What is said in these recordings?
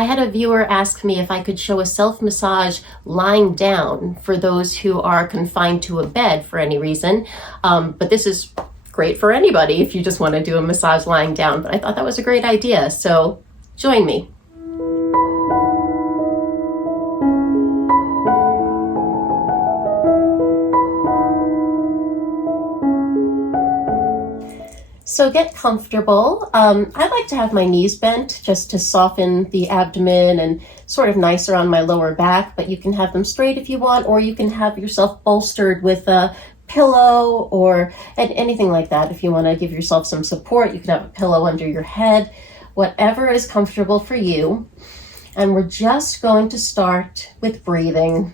I had a viewer ask me if I could show a self-massage lying down for those who are confined to a bed for any reason. But this is great for anybody if you just want to do a massage lying down. But I thought that was a great idea, so join me. So get comfortable. I like to have my knees bent just to soften the abdomen and sort of nicer on my lower back, but you can have them straight if you want, or you can have yourself bolstered with a pillow or anything like that. If you want to give yourself some support, you can have a pillow under your head, whatever is comfortable for you. And we're just going to start with breathing,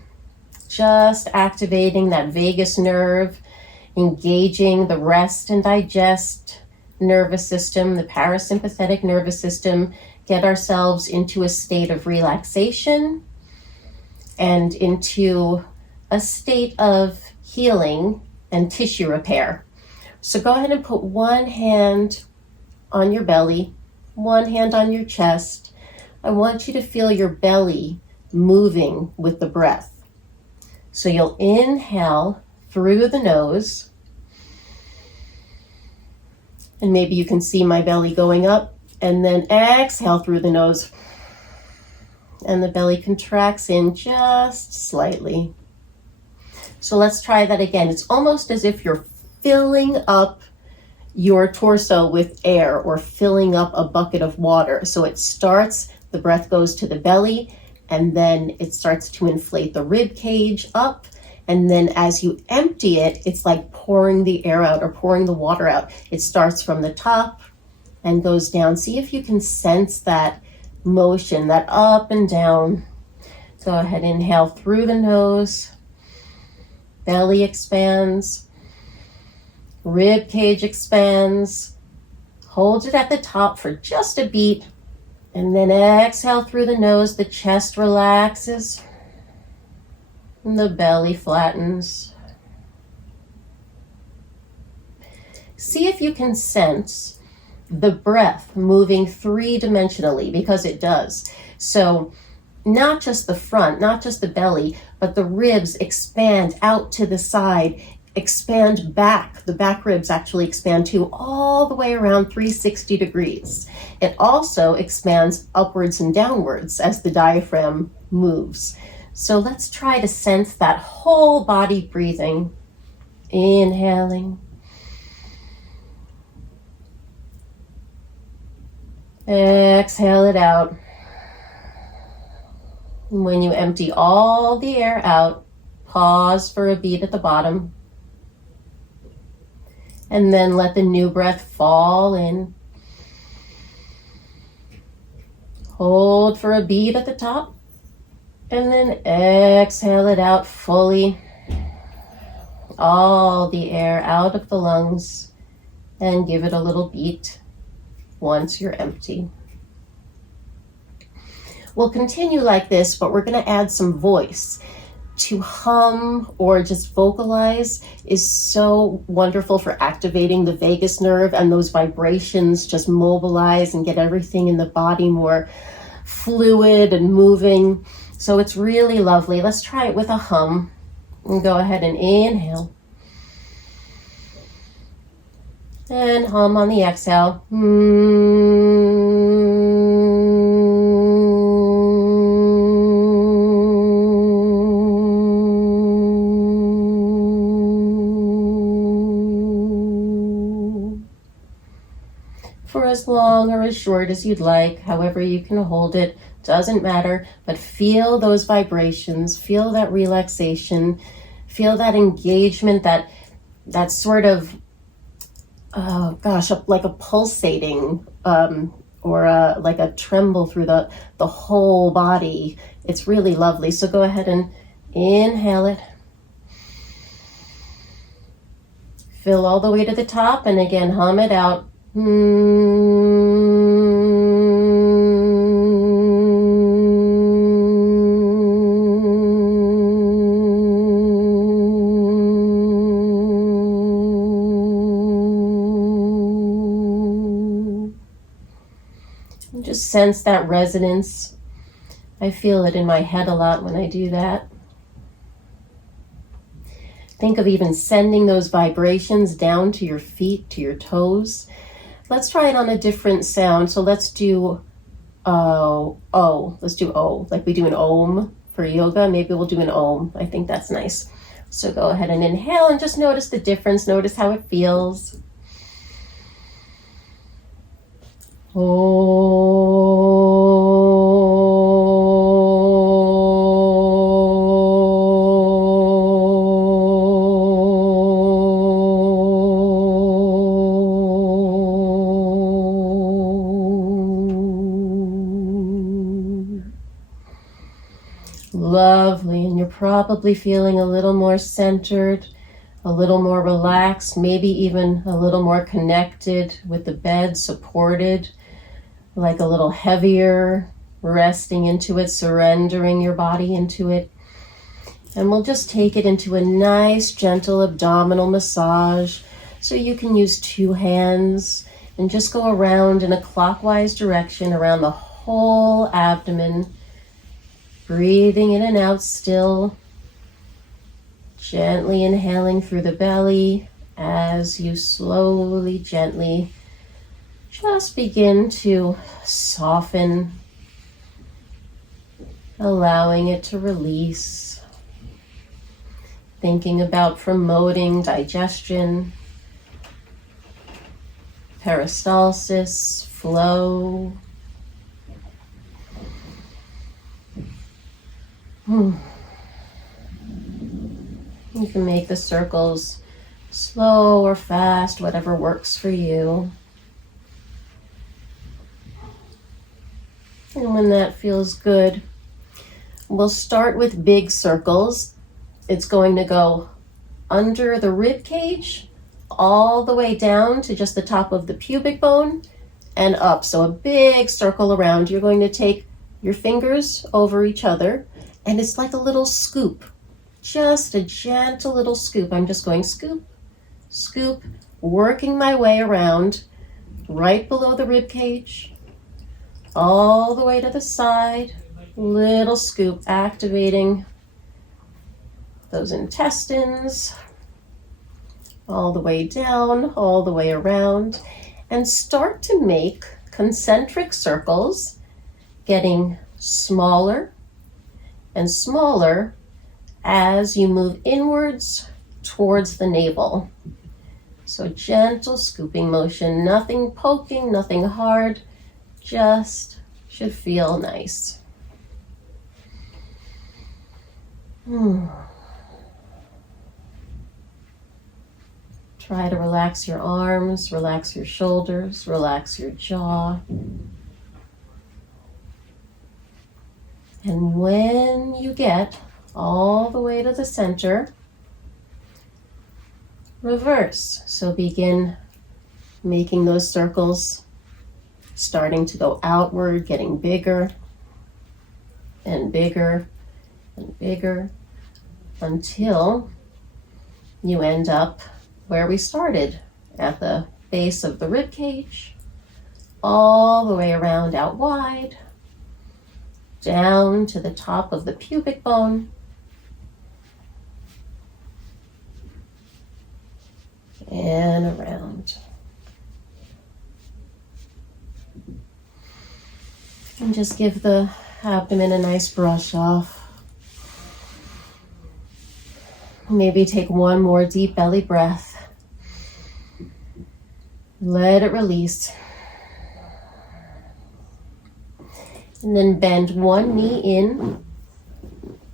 just activating that vagus nerve, engaging the rest and digest nervous system, the parasympathetic nervous system, get ourselves into a state of relaxation and into a state of healing and tissue repair. So go ahead and put one hand on your belly, one hand on your chest. I want you to feel your belly moving with the breath. So you'll inhale through the nose, and maybe you can see my belly going up, and then exhale through the nose, and the belly contracts in just slightly. So let's try that again. It's almost as if you're filling up your torso with air or filling up a bucket of water. So it starts, the breath goes to the belly, and then it starts to inflate the rib cage up. And then as you empty it, it's like pouring the air out or pouring the water out. It starts from the top and goes down. See if you can sense that motion, that up and down. Go ahead, inhale through the nose. Belly expands. Rib cage expands. Hold it at the top for just a beat. And then exhale through the nose. The chest relaxes. And the belly flattens. See if you can sense the breath moving three-dimensionally, because it does. So not just the front, not just the belly, but the ribs expand out to the side, expand back. The back ribs actually expand too, all the way around 360 degrees. It also expands upwards and downwards as the diaphragm moves. So let's try to sense that whole body breathing. Inhaling. Exhale it out. And when you empty all the air out, pause for a beat at the bottom. And then let the new breath fall in. Hold for a beat at the top. And then exhale it out fully. All the air out of the lungs. And give it a little beat once you're empty. We'll continue like this, but we're going to add some voice. To hum or just vocalize is so wonderful for activating the vagus nerve, and those vibrations just mobilize and get everything in the body more fluid and moving. So it's really lovely. Let's try it with a hum. And go ahead and inhale. And hum on the exhale. For as long or as short as you'd like, however you can hold it, doesn't matter, but feel those vibrations, feel that relaxation, feel that engagement, that sort of, oh gosh, like a pulsating or like a tremble through the whole body. It's really lovely. So go ahead and inhale it. Fill all the way to the top, and again, hum it out. Just sense that resonance I feel it in my head a lot when I do that. Think of even sending those vibrations down to your feet, to your toes. Let's try it on a different sound. So let's do let's do O, like we do an Om for yoga. Maybe we'll do an Om. I think that's nice. So go ahead and inhale and just notice the difference. Notice how it feels. Lovely, and you're probably feeling a little more centered, a little more relaxed, maybe even a little more connected with the bed, supported, like a little heavier, resting into it, surrendering your body into it. And we'll just take it into a nice, gentle abdominal massage. So you can use 2 hands and just go around in a clockwise direction around the whole abdomen. Breathing in and out still, gently inhaling through the belly as you slowly, gently just begin to soften, allowing it to release. Thinking about promoting digestion, peristalsis, flow. You can make the circles slow or fast, whatever works for you. And when that feels good, we'll start with big circles. It's going to go under the rib cage, all the way down to just the top of the pubic bone and up. So a big circle around. You're going to take your fingers over each other, and it's like a little scoop, just a gentle little scoop. I'm just going scoop, scoop, working my way around right below the rib cage, all the way to the side, little scoop, activating those intestines, all the way down, all the way around, and start to make concentric circles, getting smaller and smaller as you move inwards towards the navel. So gentle scooping motion, nothing poking, nothing hard, just should feel nice. Try to relax your arms, relax your shoulders, relax your jaw. And when you get all the way to the center, reverse. So begin making those circles, starting to go outward, getting bigger and bigger and bigger until you end up where we started, at the base of the rib cage, all the way around out wide, down to the top of the pubic bone, and around. And just give the abdomen a nice brush off. Maybe take one more deep belly breath. Let it release. And then bend one knee in,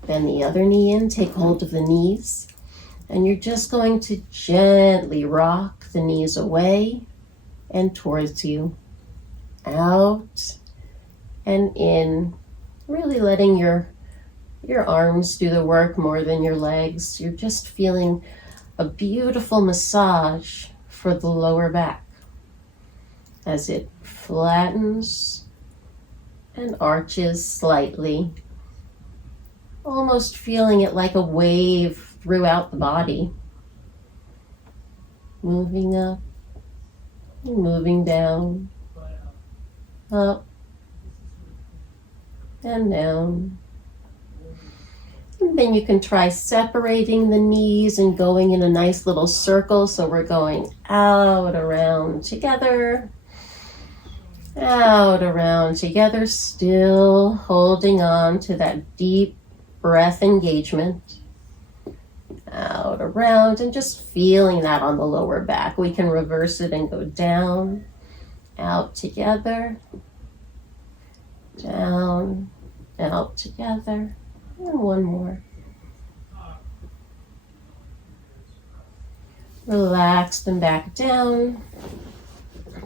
bend the other knee in, take hold of the knees. And you're just going to gently rock the knees away and towards you, out and in, really letting your arms do the work more than your legs. You're just feeling a beautiful massage for the lower back as it flattens and arches slightly, almost feeling it like a wave throughout the body, moving up and moving down, up and down. And then you can try separating the knees and going in a nice little circle. So we're going out, around, together, out, around, together, still holding on to that deep breath engagement. Out, around, and just feeling that on the lower back. We can reverse it and go down, out, together, down, out, together, and one more. Relax them back down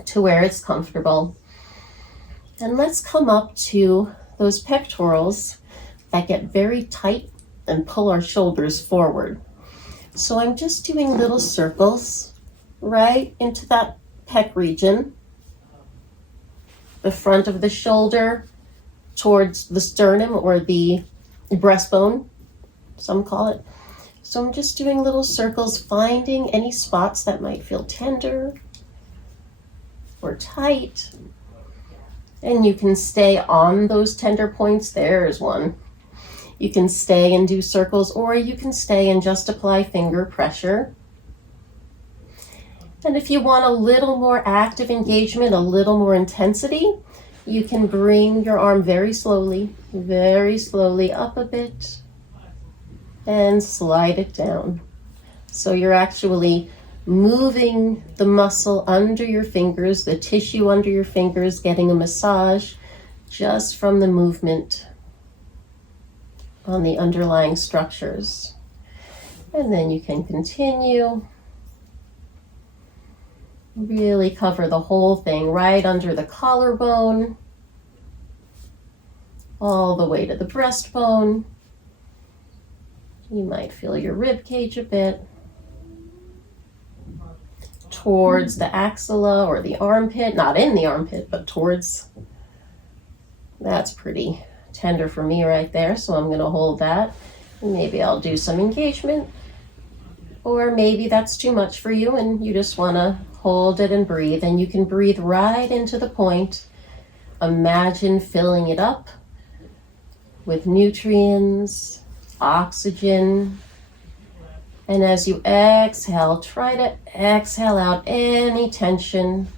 to where it's comfortable. And let's come up to those pectorals that get very tight and pull our shoulders forward. So I'm just doing little circles right into that pec region, the front of the shoulder towards the sternum or the breastbone, some call it. So I'm just doing little circles, finding any spots that might feel tender or tight. And you can stay on those tender points. There's one. You can stay and do circles, or you can stay and just apply finger pressure. And if you want a little more active engagement, a little more intensity, you can bring your arm very slowly up a bit and slide it down. So you're actually moving the muscle under your fingers, the tissue under your fingers, getting a massage just from the movement on the underlying structures. And then you can continue. Really cover the whole thing right under the collarbone, all the way to the breastbone. You might feel your rib cage a bit. Towards the axilla or the armpit, not in the armpit, but towards. That's pretty tender for me right there, so I'm going to hold that. Maybe I'll do some engagement, or maybe that's too much for you and you just want to hold it and breathe. And you can breathe right into the point. Imagine filling it up with nutrients, oxygen, and as you exhale, try to exhale out any tension,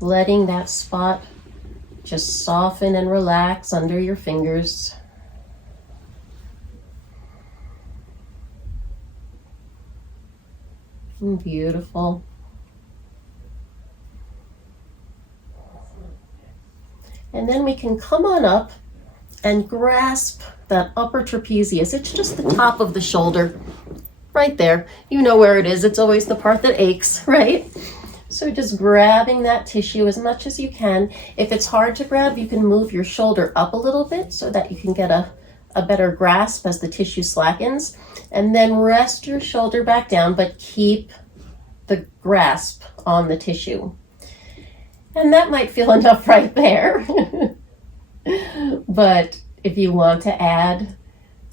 letting that spot just soften and relax under your fingers. Beautiful. And then we can come on up and grasp that upper trapezius. It's just the top of the shoulder, right there. You know where it is. It's always the part that aches, right? So just grabbing that tissue as much as you can. If it's hard to grab, you can move your shoulder up a little bit so that you can get a better grasp as the tissue slackens. And then rest your shoulder back down, but keep the grasp on the tissue. And that might feel enough right there. But if you want to add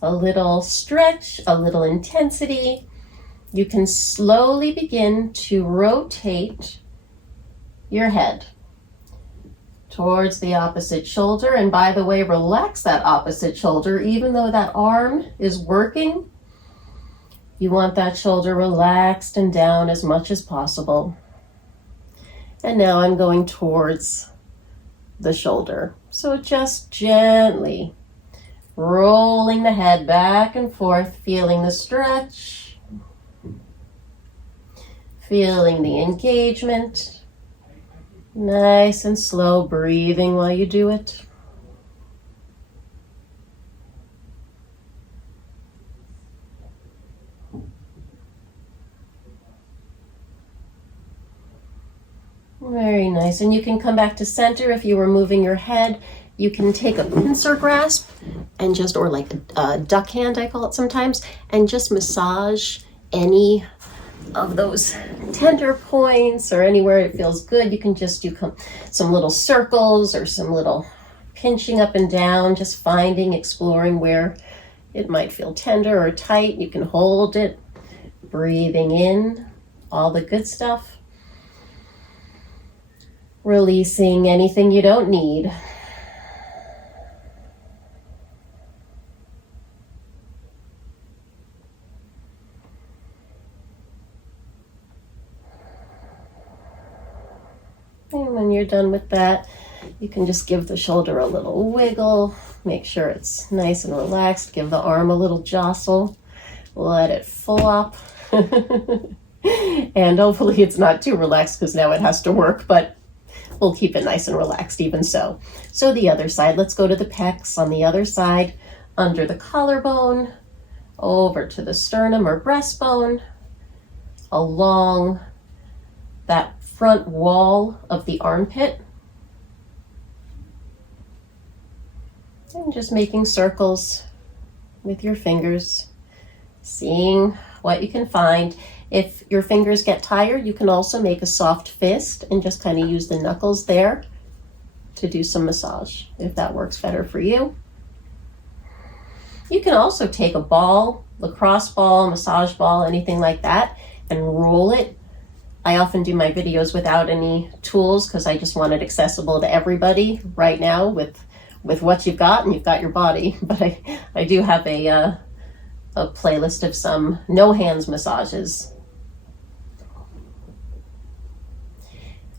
a little stretch, a little intensity, you can slowly begin to rotate your head towards the opposite shoulder. And by the way, relax that opposite shoulder. Even though that arm is working, you want that shoulder relaxed and down as much as possible. And now I'm going towards the shoulder. So just gently rolling the head back and forth, feeling the stretch, feeling the engagement. Nice and slow breathing while you do it. Very nice. And you can come back to center. If you were moving your head, you can take a pincer grasp and just, or like a duck hand, I call it sometimes, and just massage any of those tender points or anywhere it feels good. You can just do some little circles or some little pinching up and down, just finding, exploring where it might feel tender or tight. You can hold it, breathing in all the good stuff, releasing anything you don't need. And when you're done with that, you can just give the shoulder a little wiggle. Make sure it's nice and relaxed. Give the arm a little jostle. Let it flop. And hopefully it's not too relaxed because now it has to work, but we'll keep it nice and relaxed even so. So the other side, let's go to the pecs on the other side, under the collarbone, over to the sternum or breastbone, along that front wall of the armpit. And just making circles with your fingers, seeing what you can find. If your fingers get tired, you can also make a soft fist and just kind of use the knuckles there to do some massage, if that works better for you. You can also take a ball, lacrosse ball, massage ball, anything like that, and roll it. I often do my videos without any tools because I just want it accessible to everybody right now with what you've got, and you've got your body. But I do have a playlist of some no hands massages.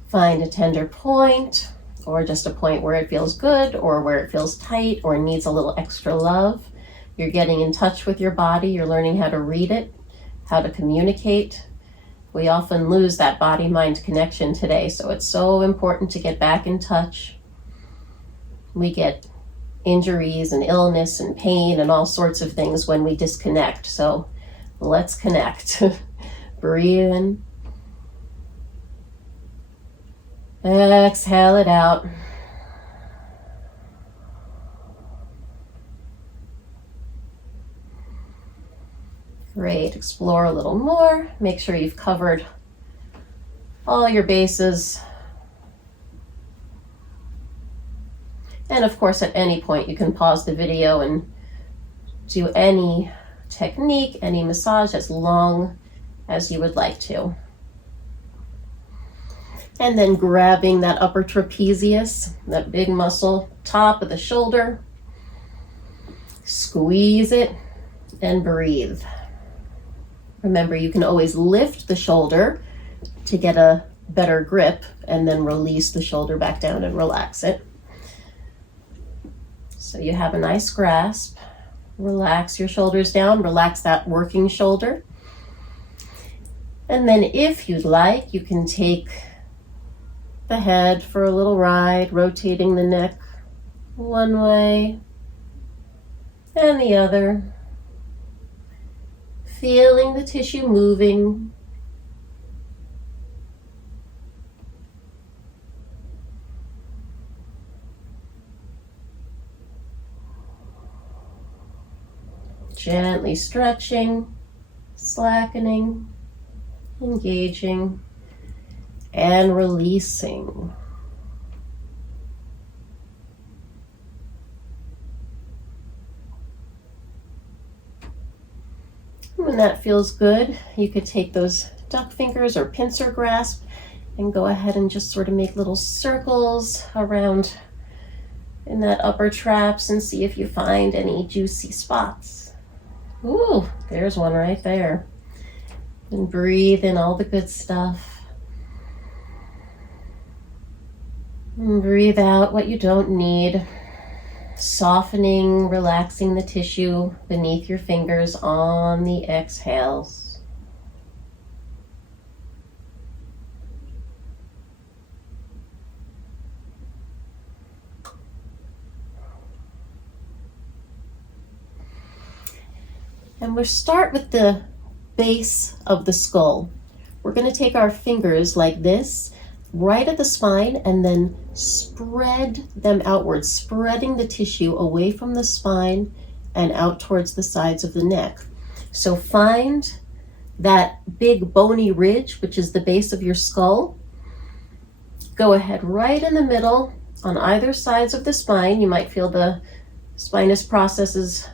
Find a tender point, or just a point where it feels good or where it feels tight or needs a little extra love. You're getting in touch with your body. You're learning how to read it, how to communicate. We often lose that body-mind connection today, so it's so important to get back in touch. We get injuries and illness and pain and all sorts of things when we disconnect. So let's connect. Breathe in. Exhale it out. Great. Explore a little more. Make sure you've covered all your bases. And of course, at any point, you can pause the video and do any technique, any massage as long as you would like to. And then grabbing that upper trapezius, that big muscle, top of the shoulder, squeeze it and breathe. Remember, you can always lift the shoulder to get a better grip and then release the shoulder back down and relax it. So you have a nice grasp. Relax your shoulders down, relax that working shoulder. And then if you'd like, you can take the head for a little ride, rotating the neck one way and the other. Feeling the tissue moving. Gently stretching, slackening, engaging, and releasing. When that feels good, you could take those duck fingers or pincer grasp and go ahead and just sort of make little circles around in that upper traps and see if you find any juicy spots. Ooh, there's one right there. And breathe in all the good stuff. And breathe out what you don't need. Softening, relaxing the tissue beneath your fingers on the exhales. And we'll start with the base of the skull. We're going to take our fingers like this, right at the spine, and then spread them outwards, spreading the tissue away from the spine and out towards the sides of the neck. So find that big bony ridge, which is the base of your skull. Go ahead right in the middle on either sides of the spine. You might feel the spinous processes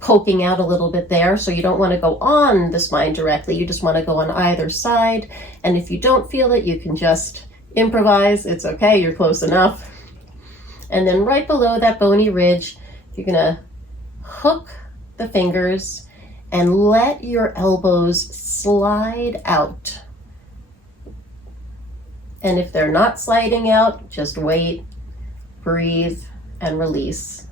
poking out a little bit there, so you don't want to go on the spine directly. You just want to go on either side. And if you don't feel it, you can just improvise. It's okay, you're close enough. And then right below that bony ridge, you're going to hook the fingers and let your elbows slide out And if they're not sliding out, just wait, breathe, and release.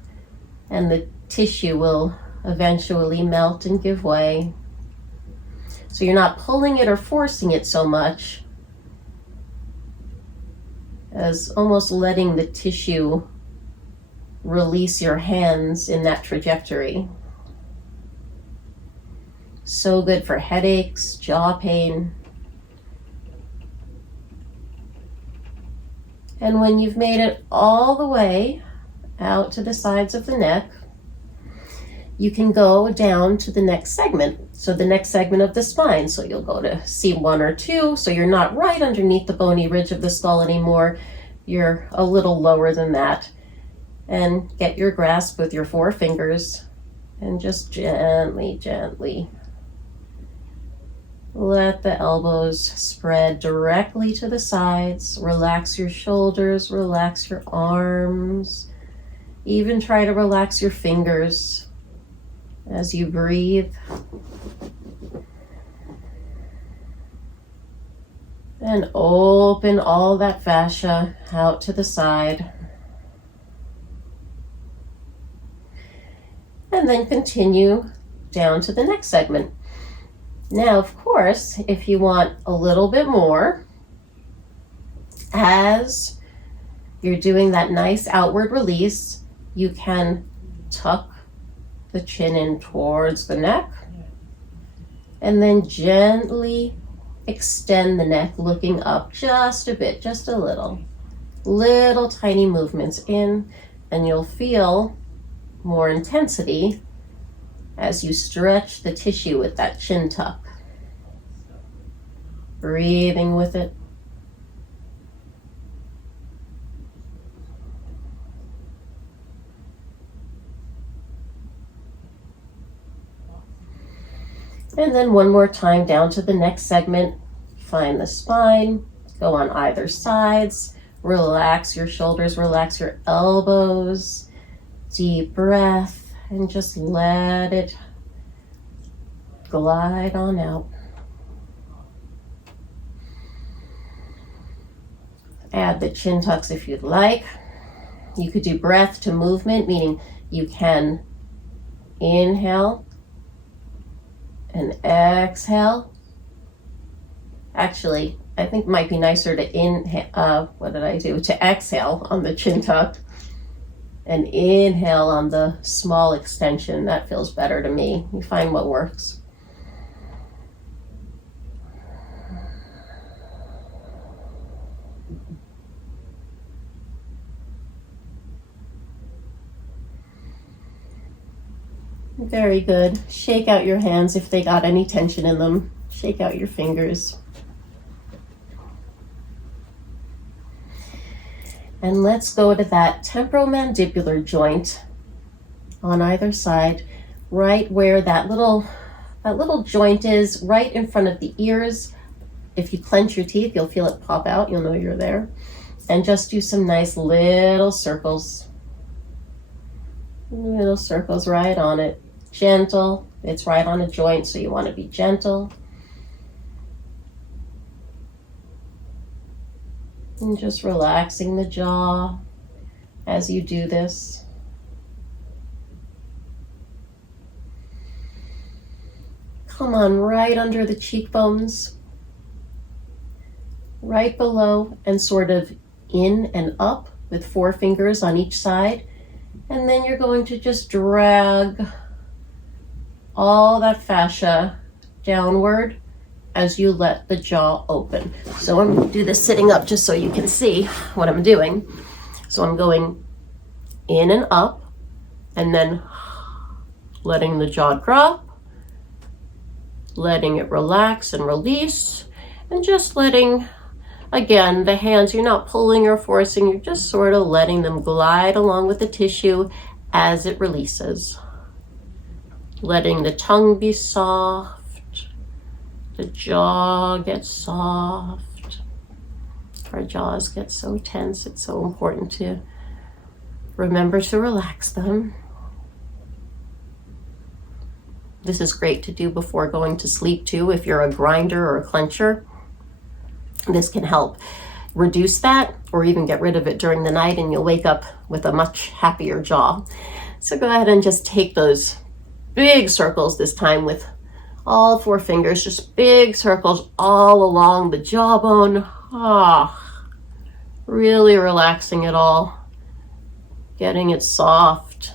And the tissue will eventually melt and give way. So you're not pulling it or forcing it so much as almost letting the tissue release your hands in that trajectory. So good for headaches, jaw pain. And when you've made it all the way out to the sides of the neck, you can go down to the next segment. So the next segment of the spine. So you'll go to C1 or 2. So you're not right underneath the bony ridge of the skull anymore. You're a little lower than that. And get your grasp with your 4 fingers and just gently, gently let the elbows spread directly to the sides. Relax your shoulders, relax your arms. Even try to relax your fingers as you breathe. And open all that fascia out to the side. And then continue down to the next segment. Now, of course, if you want a little bit more, as you're doing that nice outward release, you can tuck the chin in towards the neck and then gently extend the neck, looking up just a bit, just a little tiny movements in, and you'll feel more intensity as you stretch the tissue with that chin tuck. Breathing with it. And then one more time down to the next segment. Find the spine, go on either sides, relax your shoulders, relax your elbows, deep breath, and just let it glide on out. Add the chin tucks if you'd like. You could do breath to movement, meaning you can inhale and exhale. Actually, I think it might be nicer to to exhale on the chin tuck and inhale on the small extension. That feels better to me. You find what works. Very good. Shake out your hands if they got any tension in them. Shake out your fingers. And let's go to that temporomandibular joint on either side, right where that little joint is, right in front of the ears. If you clench your teeth, you'll feel it pop out. You'll know you're there. And just do some nice little circles. Little circles right on it. Gentle. It's right on a joint, so you want to be gentle. And just relaxing the jaw as you do this. Come on, right under the cheekbones, right below, and sort of in and up with 4 fingers on each side. And then you're going to just drag all that fascia downward as you let the jaw open. So I'm going to do this sitting up just so you can see what I'm doing. So I'm going in and up, and then letting the jaw drop, letting it relax and release, and just letting, again, the hands, you're not pulling or forcing, you're just sort of letting them glide along with the tissue as it releases. Letting the tongue be soft, the jaw gets soft. Our jaws get so tense, it's so important to remember to relax them. This is great to do before going to sleep too. If you're a grinder or a clencher, this can help reduce that or even get rid of it during the night, and you'll wake up with a much happier jaw. So go ahead and just take those big circles this time with all 4 fingers, just big circles all along the jawbone. Really relaxing it all, getting it soft.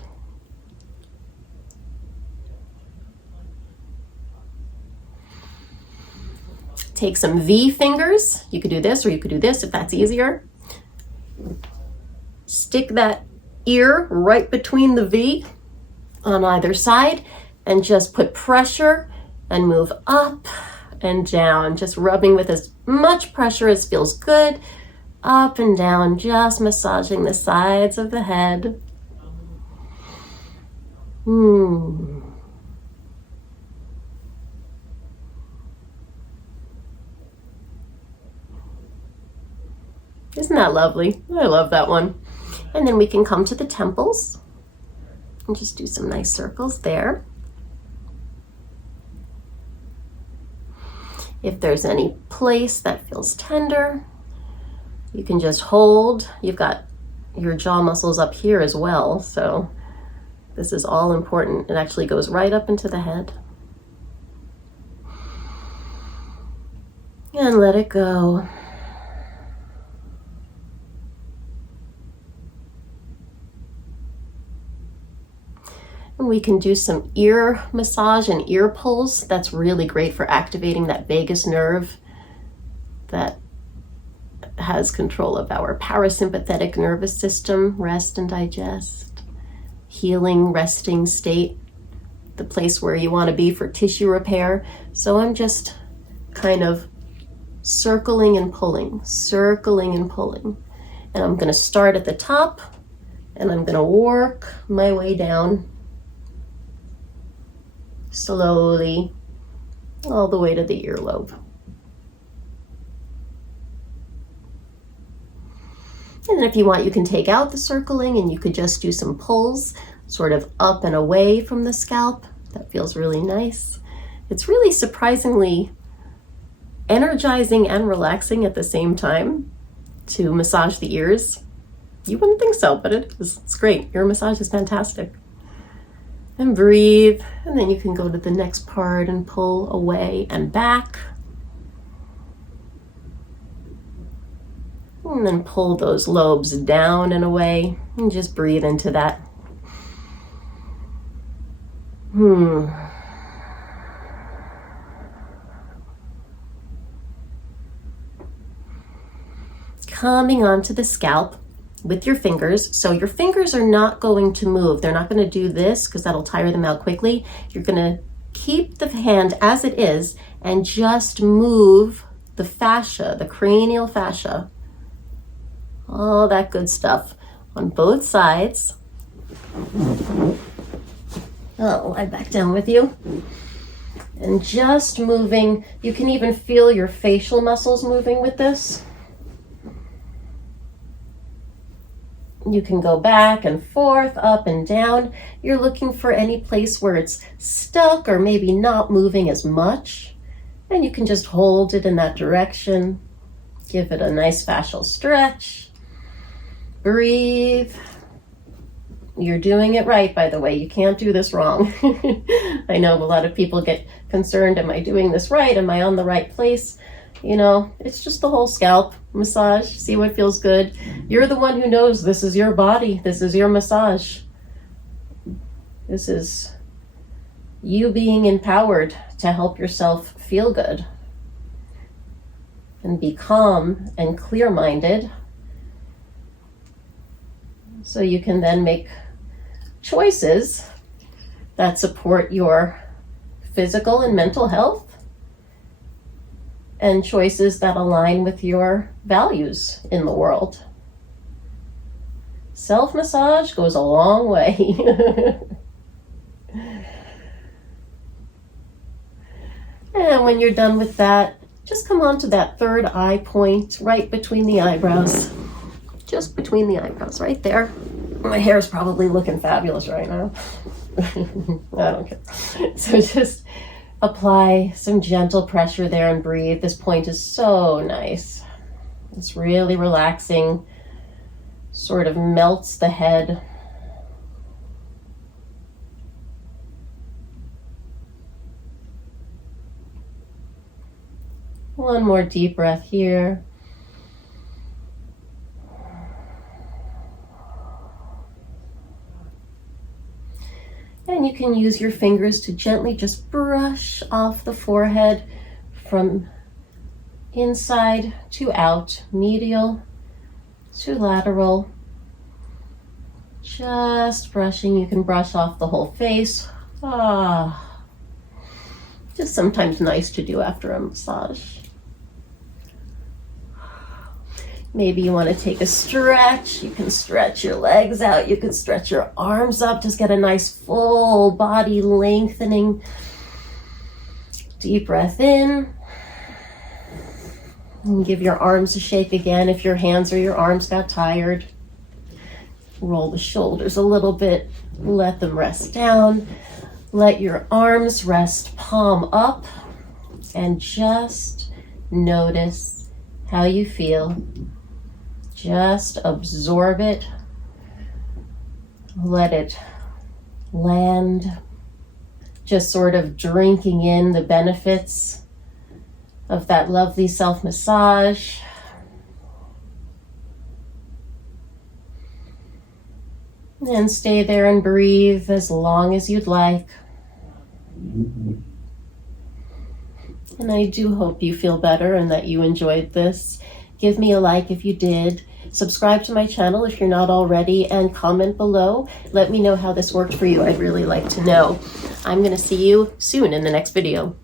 Take some V fingers. You could do this or you could do this if that's easier. Stick that ear right between the V on either side and just put pressure and move up and down, just rubbing with as much pressure as feels good, up and down, just massaging the sides of the head. Isn't that lovely? I love that one. And then we can come to the temples and just do some nice circles there. If there's any place that feels tender, you can just hold. You've got your jaw muscles up here as well, so this is all important. It actually goes right up into the head. And let it go. And we can do some ear massage and ear pulls. That's really great for activating that vagus nerve that has control of our parasympathetic nervous system, rest and digest, healing, resting state, the place where you want to be for tissue repair. So I'm just kind of circling and pulling, circling and pulling. And I'm going to start at the top and I'm going to work my way down slowly all the way to the earlobe. And if you want, you can take out the circling and you could just do some pulls sort of up and away from the scalp. That feels really nice. It's really surprisingly energizing and relaxing at the same time to massage the ears. You wouldn't think so, but it is. It's great. Ear massage is fantastic. And breathe, and then you can go to the next part and pull away and back. And then pull those lobes down and away, and just breathe into that. Coming onto the scalp with your fingers. So your fingers are not going to move. They're not going to do this because that'll tire them out quickly. You're going to keep the hand as it is and just move the fascia, the cranial fascia, all that good stuff on both sides. I'll lie back down with you. And just moving, you can even feel your facial muscles moving with this. You can go back and forth, up and down. You're looking for any place where it's stuck or maybe not moving as much. And you can just hold it in that direction. Give it a nice fascial stretch. Breathe. You're doing it right, by the way. You can't do this wrong. I know a lot of people get concerned. Am I doing this right? Am I on the right place? You know, it's just the whole scalp massage. See what feels good. You're the one who knows this is your body. This is your massage. This is you being empowered to help yourself feel good and be calm and clear-minded, so you can then make choices that support your physical and mental health, and choices that align with your values in the world. Self-massage goes a long way. And when you're done with that, just come on to that third eye point right between the eyebrows. Just between the eyebrows, right there. My hair is probably looking fabulous right now. I don't care. So just apply some gentle pressure there and breathe. This point is so nice. It's really relaxing, sort of melts the head. One more deep breath here. And you can use your fingers to gently just brush off the forehead from inside to out, medial to lateral. Just brushing. You can brush off the whole face. Just sometimes nice to do after a massage. Maybe you want to take a stretch. You can stretch your legs out. You can stretch your arms up. Just get a nice full body lengthening. Deep breath in. And give your arms a shake again if your hands or your arms got tired. Roll the shoulders a little bit. Let them rest down. Let your arms rest palm up. And just notice how you feel. Just absorb it. Let it land. Just sort of drinking in the benefits of that lovely self-massage. And stay there and breathe as long as you'd like. And I do hope you feel better and that you enjoyed this. Give me a like if you did. Subscribe to my channel if you're not already, and comment below. Let me know how this worked for you. I'd really like to know. I'm going to see you soon in the next video.